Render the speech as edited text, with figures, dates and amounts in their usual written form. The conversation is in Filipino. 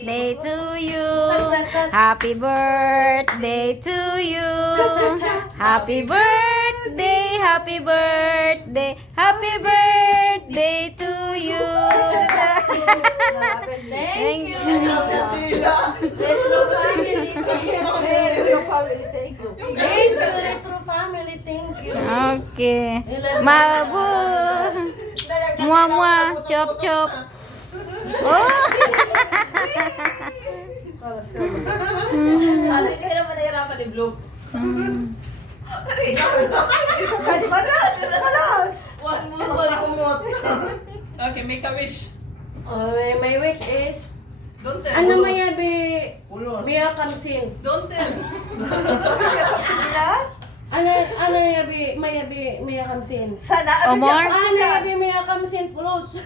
birthday to you. Happy birthday to you. Happy birthday, happy birthday, happy birthday to you. Thank you. Retro family, thank you. Okay. Mabu. Mua, chop, chop. Oh. Hindi ka naman nahirapan ni Blue. One more. Okay, make a wish. My wish is, Don't tell. ano mayabi, Mia Kamsin. Don't tell. Ano yabi, mayabi, Mia Kamsin. Omar. Ano yabi, Mia Kamsin, pulos.